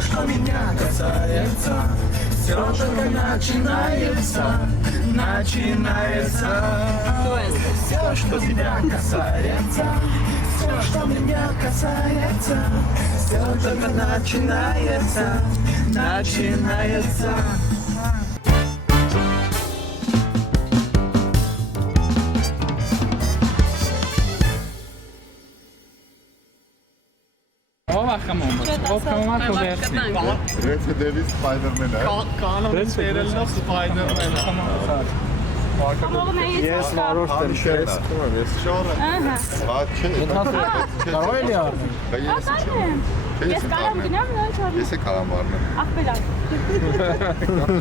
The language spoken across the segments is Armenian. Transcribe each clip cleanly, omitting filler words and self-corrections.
что меня касается, все только начинается. Все, что тебя касается, все, что меня касается, все только начинается. Recidivis Spider-Man. Կանոն տերելնով Spider-Man։ Ես վարորդ եմ, Ես շորը։ Բաց չէ։ կարող էլի առնել։ Ես կարող գնամ նոր չարի։ Ես կարող առնեմ։ Ախպերակ։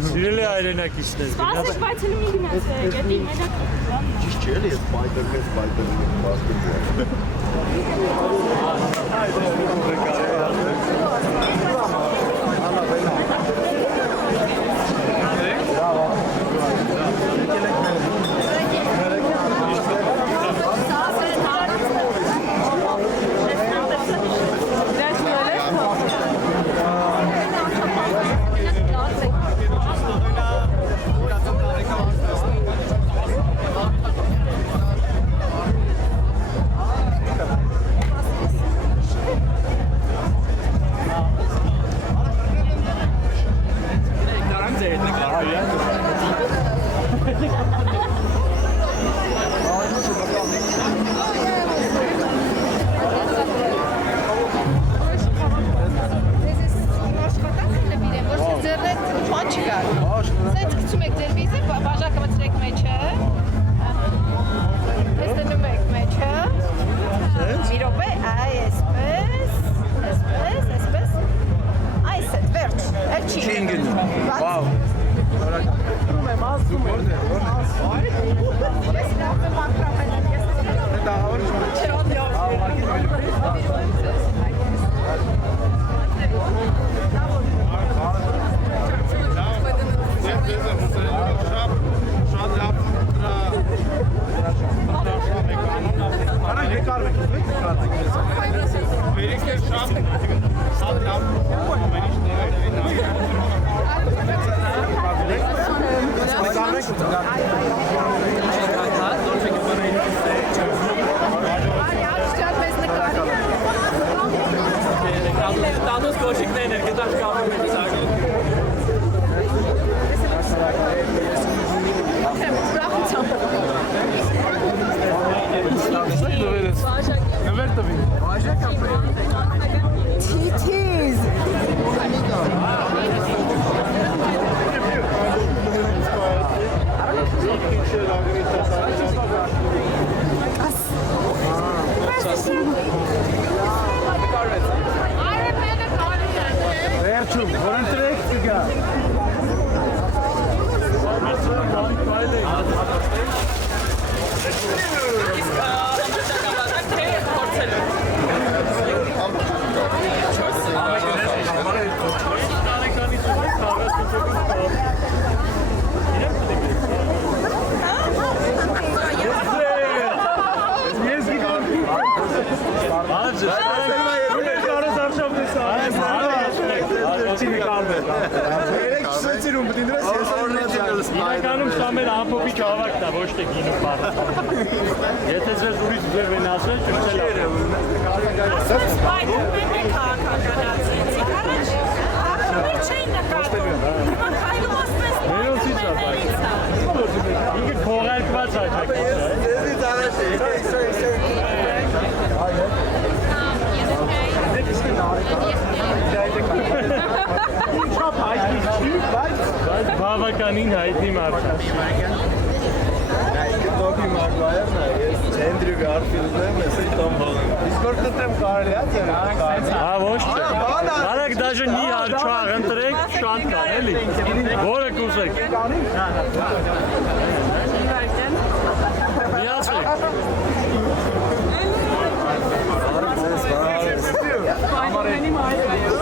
Սիրելի հայրենակիցներ։ Սպասեք, բայց հենց մի գնացեք, էդի մենակ։ Ճիշտ չէ, ես Spider-Man բաստում։ Իրականում սա մեր ամփոփիչ ավակն է, ոչ թե գինու բառը։ Եթե ձեզ ուրիշ ձեր են ասել, ճնշել է։ Սպայդերմենն է քաղաքականացեցի, կարաչ ախպեր չէին նկատում, հիմա քայլում ասպես Մերոնցից է ինքը քողարկված հաճակից է։ Ինչա հայտնի չի, բայց բավականին հայտնի մարդ է։ Տոպի Մագվայերն է, ես Էնդրյու Գարֆիլդն եմ, ես Տոմ Հոլանդն։ Իսկ որ կտրեմ կարելի է ձեր Հա ոչ չէ։ Արեք դաժե մի հաճախ ընտրեք, շատ կան էլի։ Որը կուզեք։ Միացեք։ Սպայդերմենի մայր է։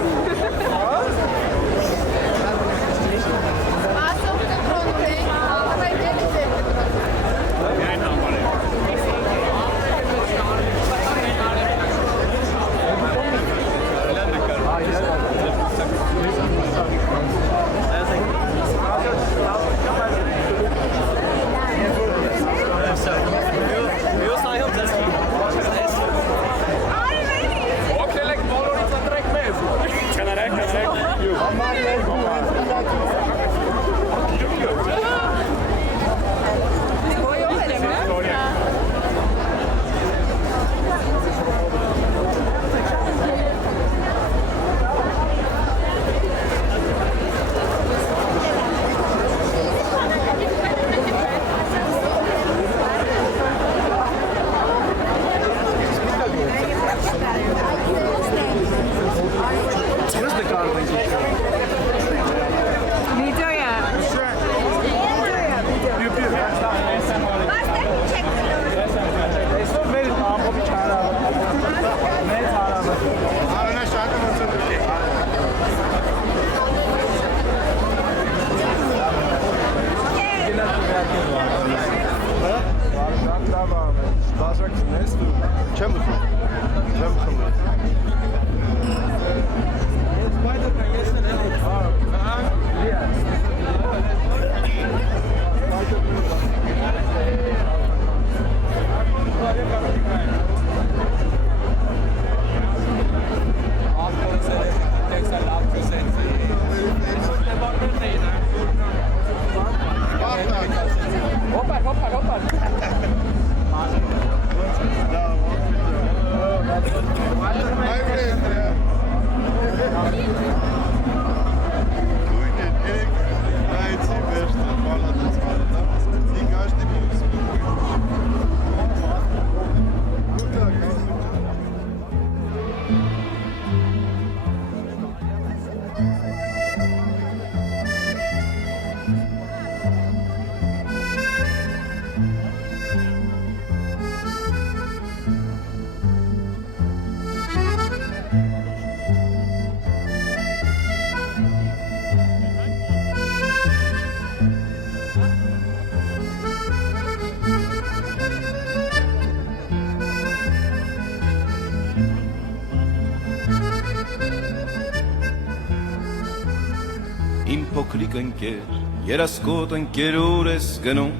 փոքրիկ ընկեր, երասկոտ ընկերուր ես գնում,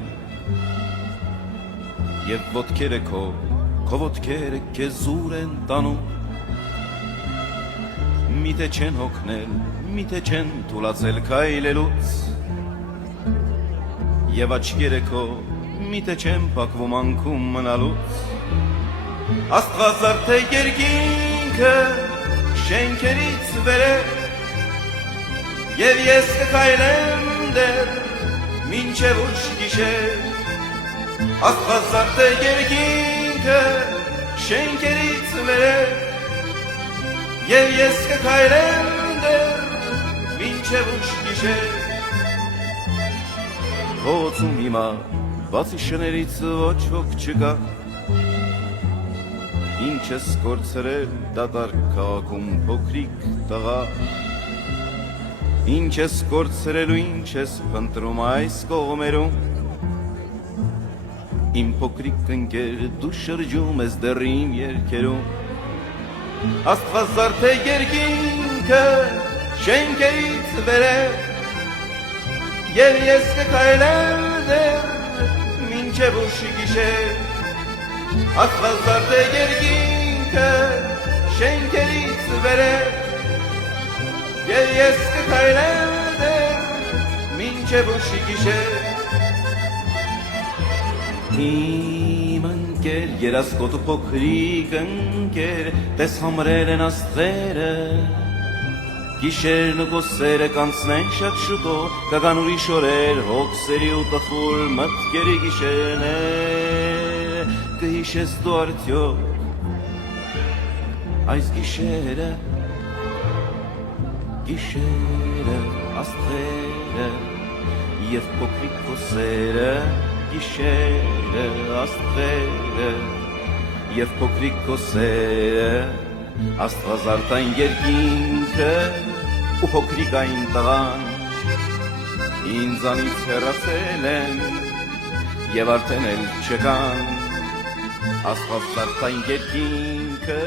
և ոտքերը քո ոտքերը քեզ ուր են տանում, միթե չեն հոգնել, միթե չեն թուլացել քայլելուց, և աչքերը քո միթե չեն փակվում անկում մնալուց, Աստղազարդ է երկինքը շենքերից վերև, և ես կքայլեմ դեռ մինչև ուշ գիշեր, Աստղազարդ է երկինքը շենքերից վերև, և ես կքայլեմ դեռ մինչև ուշ գիշեր, Փողոցում հիմա բացի շներից ոչ ոք չկա, Ինչ ես կորցրել դատարկ քաղաքում փոքրիկ տղա, Ինչ ես կորցրել ու ինչ ես փնտրում այս կողմերում, Իմ փոքրիկ ընկեր դու շրջում ես դեռ իմ երգերում, Աստղազարդ է երկինքը շենքերից վերև, Եվ ես կքայլեմ դեռ մինչև ուշ գիշեր, Աստղազարդ է երկինքը շենքերից վերև, Եվ ես կքայլեմ դեռ մինչև ուշ գիշեր, Իմ ընկեր երասկոտ ու փոքրիկ ընկեր, Տես համրել են աստղերը, Գիշերն ու կոսերը կանցնեն շատ շուտով, կգան ուրիշ օրեր, հոգսերի ու տխուր մտքերի գիշերներ, կհիշես դու արդյոք այս գիշերը, աստղերը և փոքրիկ կոսերը, գիշերը, աստղերը և փոքրիկ կոսերը, Աստղազարդ այն երկինքը ու փոքրիկ այն տղան, ինձանից հեռացել են և արդեն էլ չկան, Աստղազարդ այն երկինքը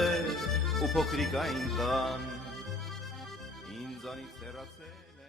ու փոքրիկ այն տղան, ինձանից հեռացել են